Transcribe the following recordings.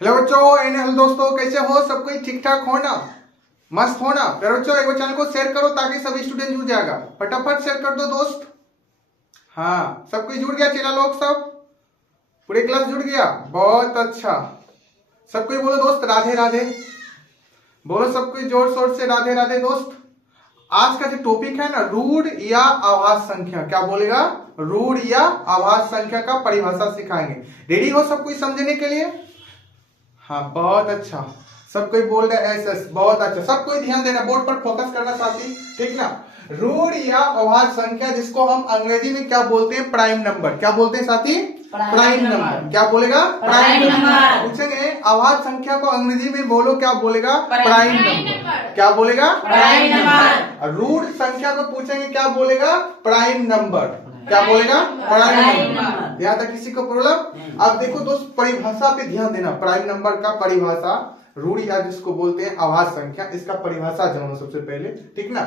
Hello बच्चों, hello दोस्तों, कैसे हो? सब कोई ठीक ठाक हो ना? मस्त हो ना? प्यारे बच्चों, एक चैनल को शेयर करो ताकि सभी स्टूडेंट जुड़ जाएगा। फटाफट शेयर कर दो दोस्त। हाँ, सब कोई जुड़ गया? चेला लोग सब पूरी क्लास जुड़ गया? बहुत अच्छा। सब कोई बोलो दोस्त राधे राधे। बोलो सब कोई जोर शोर से राधे राधे दोस्त। आज का जो टॉपिक है ना, रूढ़ या आभास संख्या। क्या बोलेगा? रूढ़ या आभास संख्या का परिभाषा सिखाएंगे। रेडी हो सब कोई समझने के लिए? हाँ, बहुत अच्छा। सब कोई बोल रहे एस एस, बहुत अच्छा। सब कोई ध्यान देना, बोर्ड पर फोकस करना साथी, ठीक ना? रूढ़ या अभाज्य संख्या, जिसको हम अंग्रेजी में क्या बोलते हैं? Prime number. क्या बोलते हैं साथी? Prime number. क्या बोलेगा? Prime number. पूछेंगे अभाज्य संख्या को अंग्रेजी में बोलो, क्या बोलेगा? Prime number. क्या बोलेगा? Prime number. रूढ़ संख्या को पूछेंगे, क्या बोलेगा? Prime number. क्या बोलेगा? Prime number. यहाँ तक किसी को प्रॉब्लम? अब देखो दोस्त, परिभाषा पे ध्यान देना। प्राइम नंबर का परिभाषा, रूढ़ या जिसको बोलते हैं अभाज्य संख्या, इसका परिभाषा जानो सबसे पहले, ठीक ना?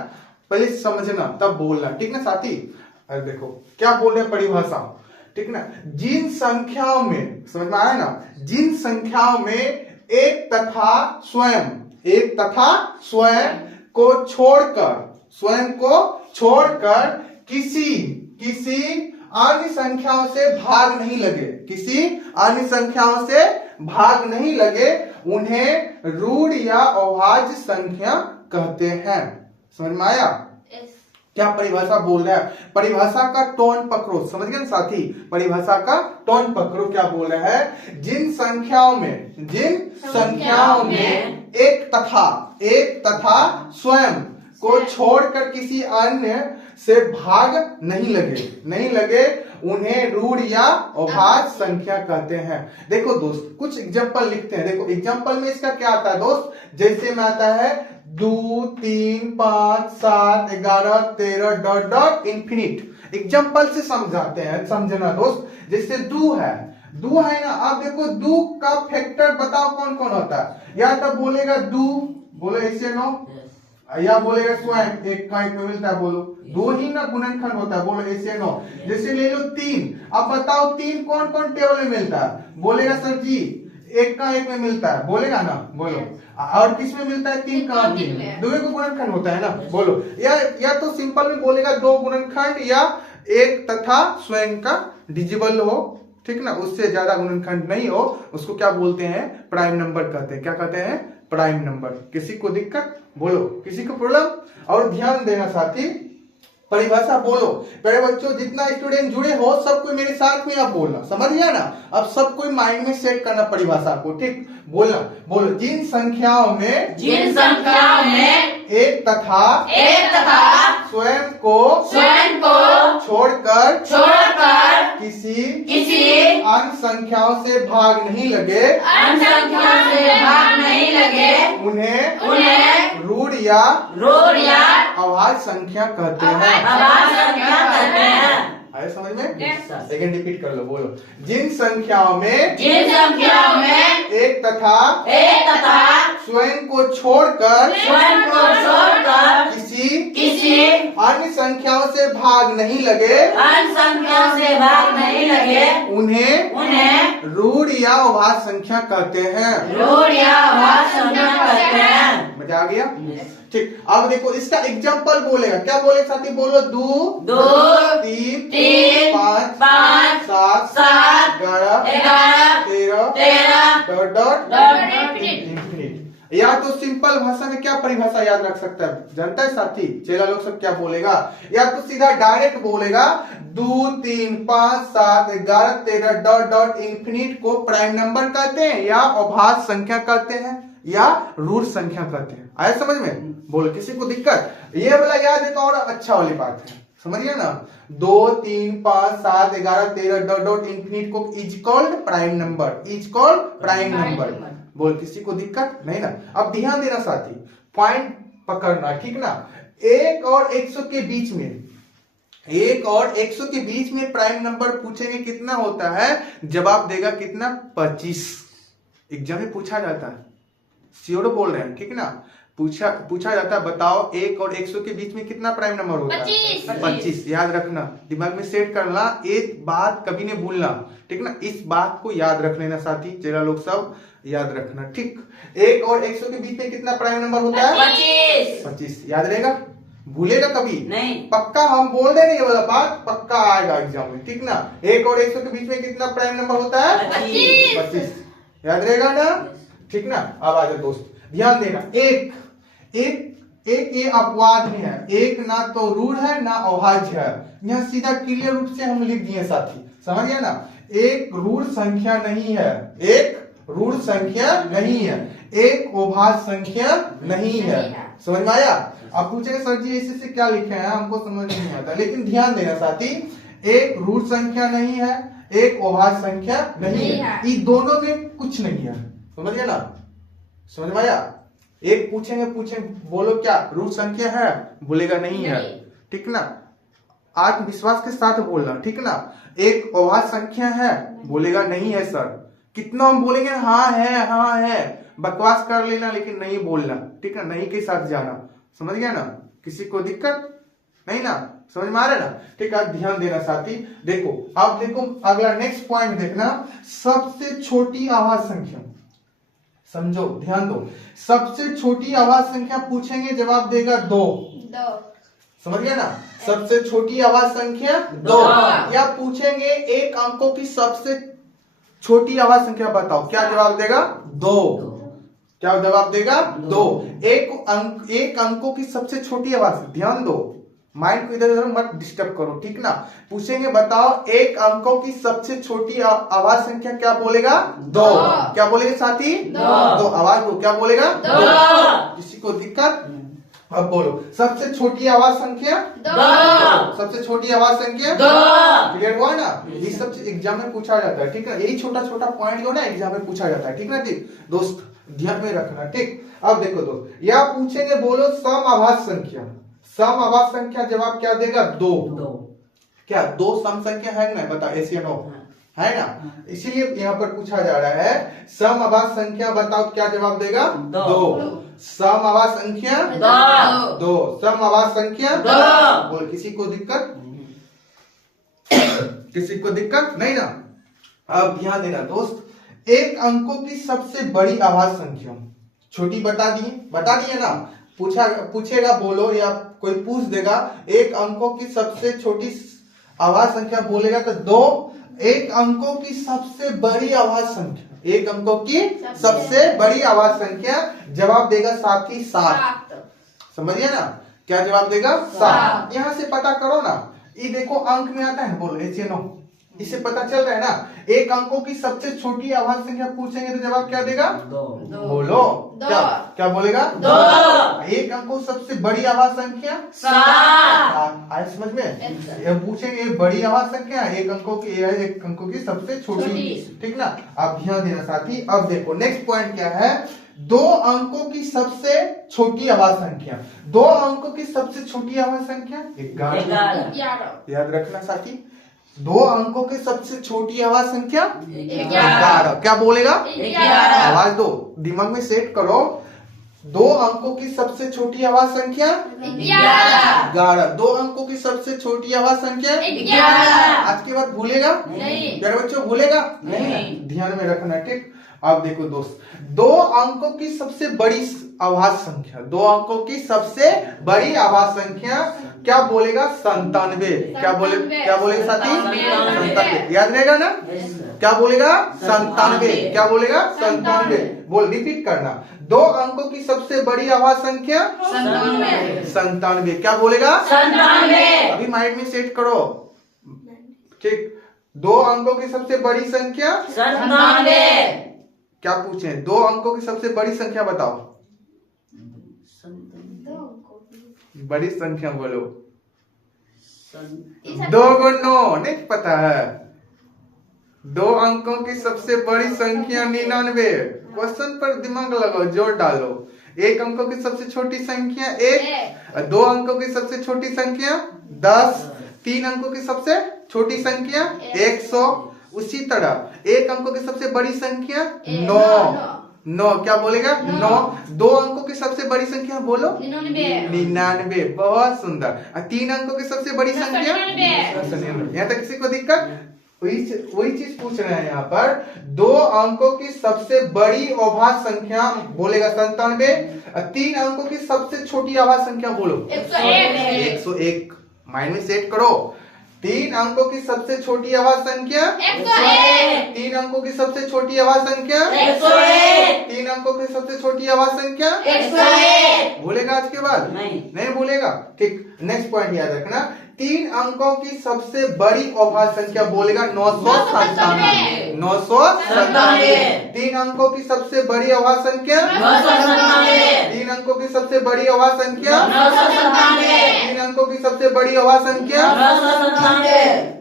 पहले समझना तब बोलना, ठीक ना साथी? अरे देखो क्या बोल रहे हैं परिभाषा, ठीक ना? जिन संख्याओं में, समझ में आया ना? जिन संख्याओं में एक तथा स्वयं को छोड़कर किसी अन्य संख्याओं से भाग नहीं लगे, उन्हें रूढ़ या अभाज्य संख्या कहते हैं। समझ में आया? क्या परिभाषा बोल रहा है? परिभाषा का टोन पकड़ो, समझ गए ना साथी? परिभाषा का टोन पकड़ो। क्या बोल रहा है? जिन संख्याओं में एक तथा स्वयं को छोड़कर किसी अन्य से भाग नहीं लगे, उन्हें रूढ़ या अभाज्य संख्या कहते हैं। देखो दोस्त, कुछ एग्जांपल लिखते हैं। देखो एग्जांपल में इसका क्या आता है दोस्त? जैसे में आता है 2, 3, 5, 7, 11, 13 डॉट डॉट इंफिनिट। एग्जांपल से समझाते हैं, समझना दोस्त। जैसे 2 है ना। अब देखो 2 का फैक्टर बताओ कौन कौन होता है? या तो बोलेगा 2, बोलो ऐसे नो, या बोलेगा स्वयं, एक का एक में मिलता है, बोलो 2 ही ना गुणनखंड होता है, बोलो ऐसे नो। जैसे ले लो 3, अब बताओ 3 कौन कौन टेबल में मिलता है? बोलेगा सर जी एक का एक में मिलता है, बोलेगा ना? बोलो। और किस में मिलता है? 3 का 3, 2 को गुणनखंड होता है ना? बोलो। या तो सिंपल में बोलेगा 2 गुणनखंड, या एक तथा स्वयं का डिजिबल हो, ठीक ना? उससे ज्यादा गुणनखंड नहीं हो, उसको क्या बोलते हैं? प्राइम नंबर कहते हैं। क्या कहते हैं? Prime number. किसी को दिक्कत? बोलो। किसी को प्रॉब्लम? और ध्यान देना साथी, परिभाषा बोलो। मेरे बच्चों, जितना स्टूडेंट जुड़े हो सब कोई मेरे साथ में अब बोलना, समझ गया ना? अब सब कोई माइंड में सेट करना परिभाषा को, ठीक? बोलना, बोलो। जिन संख्याओं में एक तथा स्वयं को छोड़कर किसी अन्य संख्याओं से भाग नहीं लगे, उन्हें रूढ़ या अभाज्य संख्या कहते हैं। आए समझ में? सेकंड रिपीट कर लो, बोलो। जिन संख्याओं में एक तथा स्वयं को छोड़कर किसी अन्य संख्याओं से भाग नहीं लगे, उन्हें रूढ़ या अभाज्य संख्या कहते हैं। मजा आ गया? ठीक। अब देखो इसका एग्जांपल बोलेगा, क्या बोलेगा साथी? बोलो 2, 3, 5, 7, 11, 13 डॉट डॉट इंफिनिट। या तो सिंपल भाषा में क्या परिभाषा याद रख सकता है? जानता है साथी? चेला लोग सब क्या बोलेगा? या तो सीधा डायरेक्ट बोलेगा 2, 3, 5, 7, 11, 13 डॉट डॉट इंफिनिट को प्राइम नंबर कहते हैं, या अभाज्य संख्या कहते हैं, या रूढ़ संख्या कहते हैं। आया समझ में? बोलो। किसी को दिक्कत? ये वाला याद है तो और अच्छा वाली बात है, समझिए ना? 2, 3, 5, 7, 11, 13 डॉट डॉट इंफिनिट को इज कॉल्ड प्राइम नंबर। बोल। किसी को दिक्कत नहीं ना? अब ध्यान देना साथी, पॉइंट पकड़ना, ठीक ना? 1 और 100 के बीच में प्राइम नंबर पूछेंगे कितना होता है? जवाब देगा कितना? 25। एग्जाम में पूछा जाता है, श्योर बोल रहे हैं, ठीक ना? पूछा जाता है बताओ 1 और 100 के बीच में कितना प्राइम नंबर होता है? 25। याद रखना, दिमाग में सेट करना, एक बात कभी नहीं भूलना, ठीक ना। इस बात को याद रख लेना साथी, चेला लोग सब याद रखना, ठीक। 1 और 100 के बीच में कितना प्राइम नंबर होता है? 25। याद रहेगा, भूलेगा कभी नहीं, पक्का हम बोल दे रहे ये वाला बात पक्का आएगा एग्जाम में, ठीक ना। 1 और 100 के बीच में कितना प्राइम नंबर होता है? 25। याद रहेगा ना, ठीक ना। अब आ जाओ दोस्त, ध्यान देना, एक ये अपवाद में है, एक ना तो रूढ़ है ना अभाज्य है। यह सीधा क्लियर रूप से हम लिख दिए साथी, समझ गया ना। एक रूढ़ संख्या नहीं है, एक रूढ़ संख्या नहीं है, एक अभाज्य संख्या नहीं है, समझ में आया। अब पूछेंगे सर जी ऐसे क्या लिखे हैं, हमको समझ नहीं आता, लेकिन ध्यान देना साथी, एक रूढ़ संख्या नहीं है, एक अभाज्य संख्या नहीं है, इन दोनों में कुछ नहीं है, समझ गया ना, समझ में आया। एक पूछेंगे बोलो क्या रूढ़ संख्या है, बोलेगा नहीं है, ठीक ना। आत्मविश्वास के साथ बोलना, ठीक ना। एक अभाज्य संख्या है, बोलेगा नहीं है सर। कितना हम बोलेंगे हाँ है, बकवास कर लेना लेकिन नहीं बोलना, ठीक ना, नहीं के साथ जाना, समझ गया ना। किसी को दिक्कत नहीं ना, समझ में आ रहा है ना, ठीक है। ध्यान देना साथी, देखो अब देखो अगला नेक्स्ट पॉइंट देखना, सबसे छोटी अभाज्य संख्या, समझो ध्यान दो, सबसे छोटी अभाज्य संख्या पूछेंगे जवाब देगा 2, समझ गया ना। सबसे छोटी अभाज्य संख्या 2, या पूछेंगे एक अंकों की सबसे छोटी अभाज्य संख्या बताओ, क्या जवाब देगा? 2। क्या जवाब देगा? 2। एक अंकों की सबसे छोटी आवाज, ध्यान दो, माइंड को इधर उधर मत डिस्टर्ब करो, ठीक ना। पूछेंगे बताओ एक अंकों की सबसे छोटी आवाज संख्या, क्या बोलेगा? 2। क्या बोलेगा साथी? 2। आवाज दो, क्या बोलेगा? 2। किसी को दिक्कत? अब बोलो, सबसे छोटी आवाज संख्या 2। सबसे छोटी आवाज संख्या 2। क्लियर हुआ ना। ये सब एग्जाम में पूछा जाता है, ठीक है। यही छोटा छोटा पॉइंट जो ना एग्जाम में पूछा जाता है, ठीक ना। ठीक दोस्त ध्यान में रखना, ठीक। अब देखो दोस्त, या पूछेंगे बोलो सम आभाज्य संख्या, सम आभाज्य संख्या जवाब क्या देगा? 2। क्या 2 सम संख्या है ना, बता एस या नो, है ना। इसीलिए यहाँ पर पूछा जा रहा है सम आभाज्य संख्या बताओ, क्या जवाब देगा? 2। सम आभाज्य संख्या 2। सम आभाज्य संख्या 2। बोल किसी को दिक्कत? किसी को दिक्कत नहीं ना। अब ध्यान देना दोस्त, एक अंकों की सबसे बड़ी आभाज्य संख्या, छोटी बता दिए ना। पूछेगा बोलो, या कोई पूछ देगा एक अंकों की सबसे छोटी आभाज्य संख्या, बोलेगा तो 2। एक अंकों की सबसे बड़ी आभाज्य संख्या, एक अंकों की सबसे बड़ी आभाज्य संख्या जवाब देगा साथी 7। समझिए ना, क्या जवाब देगा? 7। यहाँ से पता करो ना, ये देखो अंक में आता है, बोलो एच नो, इससे पता चल रहा है ना। एक अंकों की सबसे छोटी आभाज्य संख्या पूछेंगे तो जवाब क्या देगा? 2। बोलो क्या बोलेगा? 2। एक अंकों सबसे बड़ी आभाज्य संख्या 7। आए समझ में? पूछेंगे बड़ी आभाज्य संख्या, एक अंकों की सबसे छोटी, ठीक ना। आप ध्यान देना साथी। अब देखो नेक्स्ट पॉइंट क्या है, 2 अंकों की सबसे छोटी आभाज्य संख्या, 2 अंकों की सबसे छोटी आभाज्य संख्या 11। याद रखना साथी, 2 अंकों की सबसे छोटी आवाज संख्या 11। क्या बोलेगा? 11। आवाज दो, दिमाग में सेट करो। 2 अंकों की सबसे छोटी आवाज संख्या 11। 2 अंकों की सबसे छोटी आवाज संख्या 11। आज के बाद भूलेगा नहीं, प्यारे बच्चों, भूलेगा नहीं, ध्यान में रखना, ठीक। अब देखो दोस्त, 2 अंकों की सबसे बड़ी आभाज्य संख्या, 2 अंकों की सबसे बड़ी आभाज्य संख्या क्या बोलेगा? 97। क्या बोलेगा साथी? 97। याद रहेगा ना, क्या बोलेगा? 97। क्या बोलेगा? 97। बोल, रिपीट करना, 2 अंकों की सबसे बड़ी आभाज्य संख्या 97। क्या बोलेगा? 97। अभी माइंड में सेट करो, ठीक। 2 अंकों की सबसे बड़ी संख्या 97। क्या पूछे? 2 अंकों की सबसे बड़ी संख्या बताओ, बड़ी संख्या बोलो। 2 × 9 नहीं पता है? 2 अंकों की सबसे बड़ी संख्या 99। क्वेश्चन पर दिमाग लगाओ, जोर डालो। 1 अंकों की सबसे छोटी संख्या 1, 2 अंकों की सबसे छोटी संख्या 10, 3 अंकों की सबसे छोटी संख्या 100। उसी तरह 1 अंकों की सबसे बड़ी संख्या 9, 9, क्या बोलेगा 9। 2 अंकों की सबसे बड़ी संख्या बोलो 99, बहुत सुंदर। 3 अंकों की सबसे बड़ी संख्या 99। यहाँ तक किसी को दिक्कत? वही चीज पूछ रहे हैं यहाँ पर। 2 अंकों की सबसे बड़ी अभाज्य संख्या बोलेगा 97। 3 अंकों की सबसे छोटी अभाज्य संख्या बोलो 101। माइंड में सेट करो। 3 अंकों की सबसे छोटी अभाज्य संख्या 101। 3 अंकों की सबसे छोटी अभाज्य संख्या 101। 3 अंकों की सबसे छोटी अभाज्य संख्या 101। भूलेगा आज के बाद? नहीं भूलेगा। ठीक, नेक्स्ट पॉइंट याद रखना। 3 अंकों की सबसे बड़ी अभाज्य संख्या बोलेगा 997। 997। 3 अंकों की सबसे बड़ी अभाज्य संख्या 3 अंकों की सबसे बड़ी अभाज्य संख्या 3 अंकों की सबसे बड़ी अभाज्य संख्या।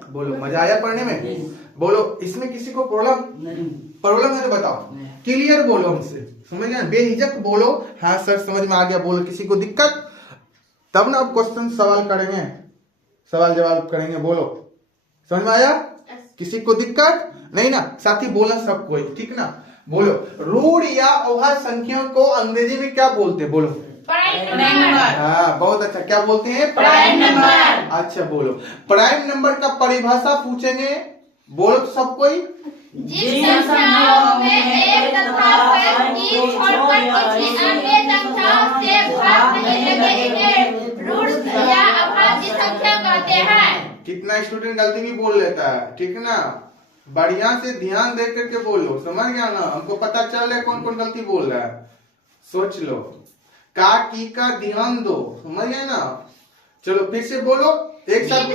बोलो, मजा आया पढ़ने में? बोलो, इसमें किसी को प्रॉब्लम है तो बताओ। क्लियर बोलो, हमसे समझ गया? बेहिजक बोलो, हाँ सर समझ में आ गया बोलो। किसी को दिक्कत? तब ना अब क्वेश्चन सवाल करेंगे, सवाल जवाब करेंगे। बोलो, समझ में आया? किसी को दिक्कत नहीं ना? साथ ही बोला सब कोई, ठीक ना? बोलो, ऋण या अभाज्य संख्या को अंग्रेजी में क्या बोलते हैं? बोलो। हाँ, बहुत अच्छा। क्या बोलते हैं? Prime number. अच्छा, बोलो, प्राइम नंबर का परिभाषा पूछेंगे। बोलो तो सब कोई। जिन संख्याओं में एक तथा की छोड़कर किसी अन्य संख्याओं से भाग नहीं लगे इन्हें ऋण या अभाज्य संख्या कहते हैं। कितना स्टूडेंट गलती भी बोल लेता है, ठीक ना? बढ़िया से ध्यान दे करके बोलो, समझ गया ना? हमको पता चल रहा है कौन कौन गलती बोल रहा है। सोच लो, का की का ध्यान दो, समझ गया ना? चलो फिर से बोलो एक साथ। जिन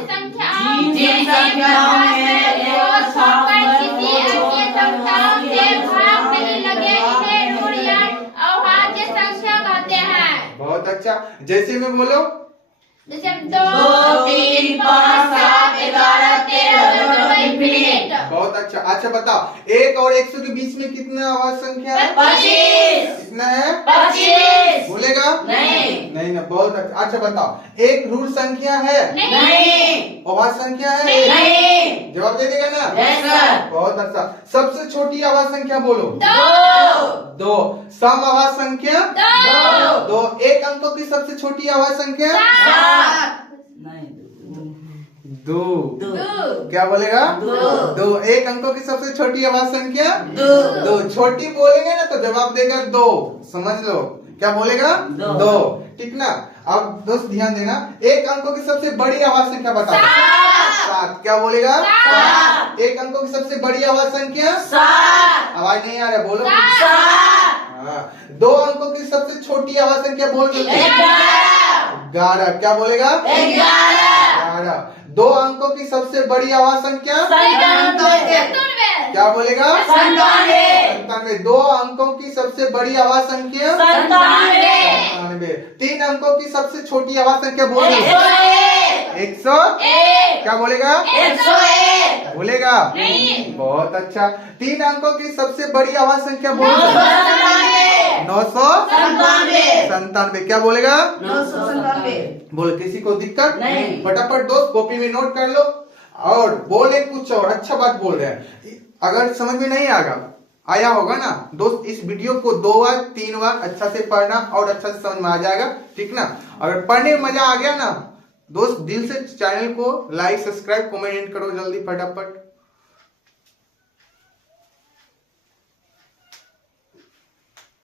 संख्याओं में एक तथा को छोड़कर किसी अन्य संख्याओं से भाग नहीं लगे इन्हें ऋण या अभाज्य संख्या कहते हैं। बहुत अच्छा। जैसे में बोलो, जैसे 2, 3, 5, 7, 11, 13, इंफिनिट। बहुत अच्छा। अच्छा बताओ, 1 और 100 के बीच में कितना अभाज्य संख्या है? 25। कितना है? 25। भूलेगा? नहीं ना, बहुत अच्छा। अच्छा बताओ, एक ऋण संख्या है? नहीं। अभाज्य संख्या है? नहीं। जवाब दे देगा ना? Yes sir. बहुत अच्छा। सबसे छोटी अभाज्य संख्या बोलो 2। 2। सम अभाज्य संख्या 2। 2। 1 अंकों की सबसे छोटी अभाज्य संख्या 7। 2। 2। क्या बोलेगा? 2। 1 अंकों की सबसे छोटी अभाज्य संख्या 2। छोटी बोलेंगे ना तो जवाब देगा 2, समझ लो। क्या बोलेगा? 2, ठीक ना? अब दोस्त ध्यान देना, 1 अंकों की सबसे बड़ी अभाज्य संख्या बता। 7। क्या बोलेगा? 7। 1 अंकों की सबसे बड़ी अभाज्य संख्या 7। आवाज नहीं आ रहा, बोलो। 2 अंकों की सबसे छोटी अभाज्य संख्या बोल दो। 11। क्या बोलेगा? 11। 2 अंकों की सबसे बड़ी अभाज्य संख्या 97। क्या बोलेगा? 97। 2 अंकों की सबसे बड़ी अभाज्य संख्या 97। 3 अंकों की सबसे छोटी अभाज्य संख्या बोल दो। 101। क्या बोलेगा? 101। बोलेगा? बहुत अच्छा। 3 अंकों की सबसे बड़ी अभाज्य संख्या बोल दो। 997। क्या बोलेगा? 997। बोलो, किसी को दिक्कत नहीं। फटाफट दोस्त कॉपी में नोट कर लो और बोले कुछ और अच्छा बात बोल रहे हैं। अगर समझ में नहीं आया होगा ना दोस्त, इस वीडियो को 2 बार 3 बार अच्छा से पढ़ना और अच्छा से समझ में आ जाएगा, ठीक ना? अगर पढ़ने में मजा आ गया ना दोस्त, दिल से चैनल को लाइक, सब्सक्राइब, कमेंट करो जल्दी फटाफट।